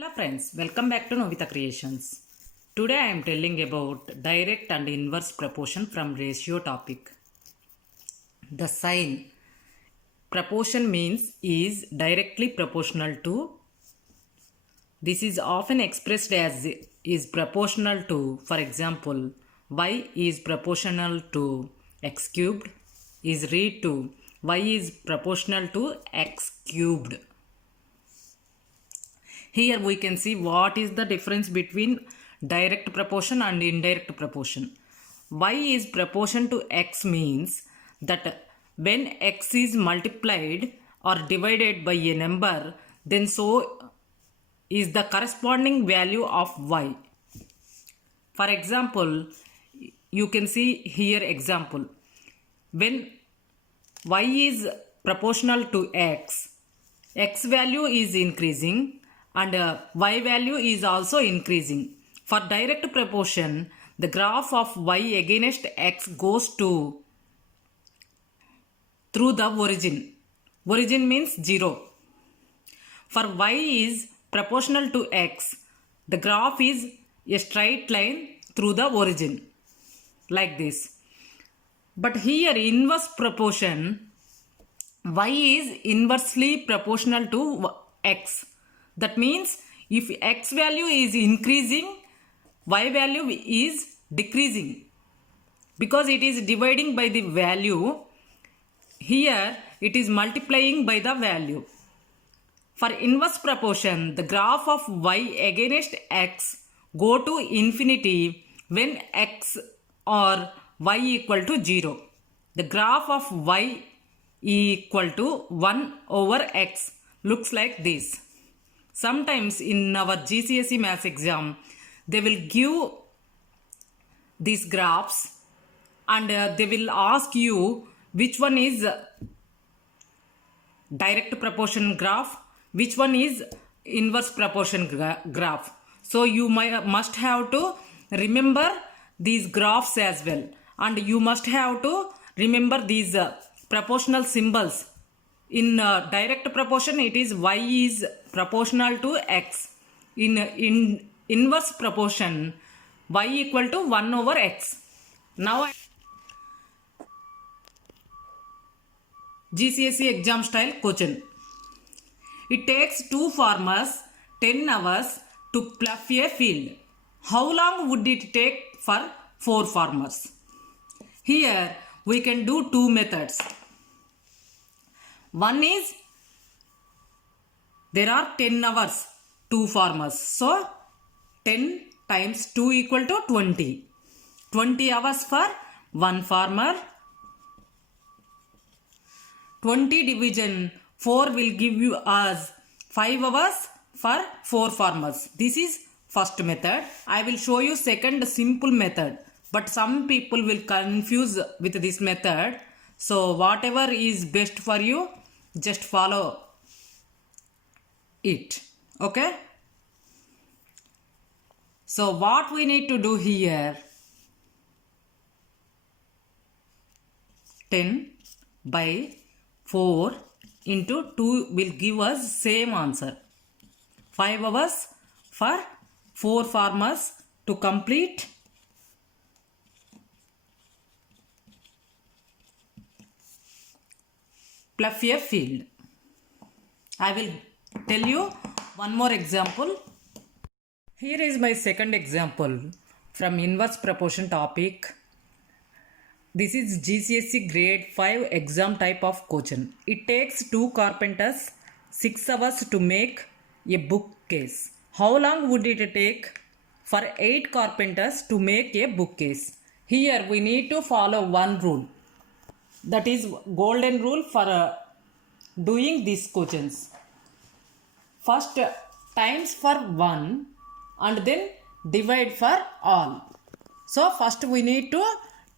Hello friends, welcome back to Novita Creations. Today I am telling about direct and inverse proportion from ratio topic. The sign proportion means is directly proportional to. This is often expressed as is proportional to. For example, y is proportional to x cubed is read to y is proportional to x cubed. Here we can see what is the difference between direct proportion and indirect proportion. Y is proportion to x means that when x is multiplied or divided by a number, then so is the corresponding value of y. For example, you can see here example. When y is proportional to x value is increasing and y value is also increasing. For direct proportion, the graph of y against x goes through the origin. Origin means 0. For y is proportional to x, the graph is a straight line through the origin, like this. But here inverse proportion, y is inversely proportional to x. That means if x value is increasing, y value is decreasing. Because it is dividing by the value, here it is multiplying by the value. For inverse proportion, the graph of y against x go to infinity when x or y equal to 0. The graph of y equal to 1 over x looks like this. Sometimes in our GCSE maths exam, they will give these graphs and they will ask you which one is direct proportion graph, which one is inverse proportion graph. So you must have to remember these graphs as well, and you must have to remember these proportional symbols. In direct proportion, it is y is proportional to x. In inverse proportion, y equal to 1 over x. Now GCSE exam style question. It takes 2 farmers 10 hours to plough a field. How long would it take for 4 farmers? Here we can do 2 methods. One is there are 10 hours, 2 farmers. So 10 times 2 equal to 20. 20 hours for 1 farmer. 20 division 4 will give you us 5 hours for 4 farmers. This is first method. I will show you second simple method. But some people will confuse with this method. So whatever is best for you, just follow it. Okay? So what we need to do here, 10 by 4 into 2 will give us same answer. 5 hours for 4 farmers to complete plough a field. I will tell you one more example. Here is my second example from inverse proportion topic. This is GCSE grade 5 exam type of question. It takes 2 carpenters 6 hours to make a bookcase. How long would it take for 8 carpenters to make a bookcase? Here we need to follow one rule. That is golden rule for doing these questions. First times for 1 and then divide for all. So first we need to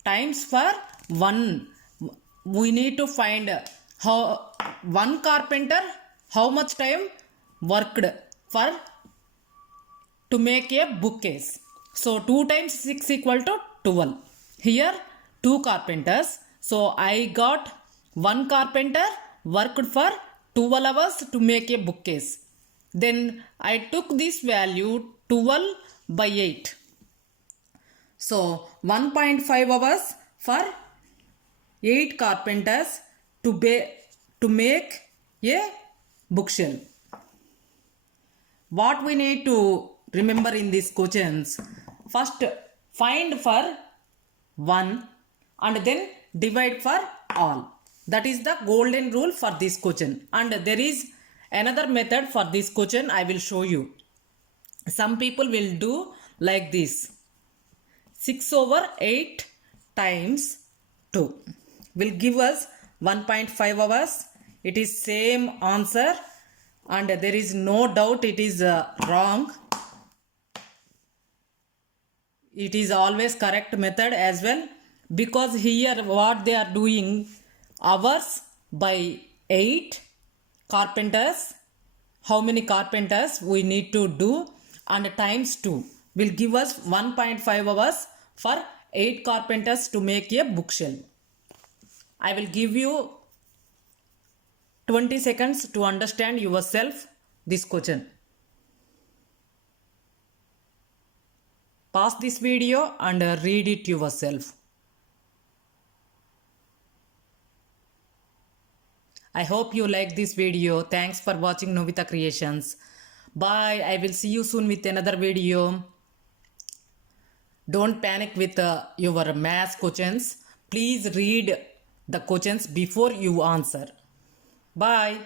times for 1. We need to find how 1 carpenter how much time worked for to make a bookcase. So 2 times 6 equal to 12. Here 2 carpenters. So I got 1 carpenter worked for 12 hours to make a bookcase. Then I took this value 12 by 8. So 1.5 hours for 8 carpenters to make a bookshelf. What we need to remember in these questions, first find for 1 and then divide for all. That is the golden rule for this question. And there is another method for this question I will show you. Some people will do like this. 6 over 8 times 2 will give us 1.5 hours. It is same answer and there is no doubt it is wrong. It is always correct method as well, because here what they are doing, hours by 8 carpenters, how many carpenters we need to do, and times 2 will give us 1.5 hours for 8 carpenters to make a bookshelf. I will give you 20 seconds to understand yourself this question. Pause this video and read it yourself. I hope you like this video. Thanks for watching Novita Creations. Bye. I will see you soon with another video. Don't panic with your math questions. Please read the questions before you answer. Bye.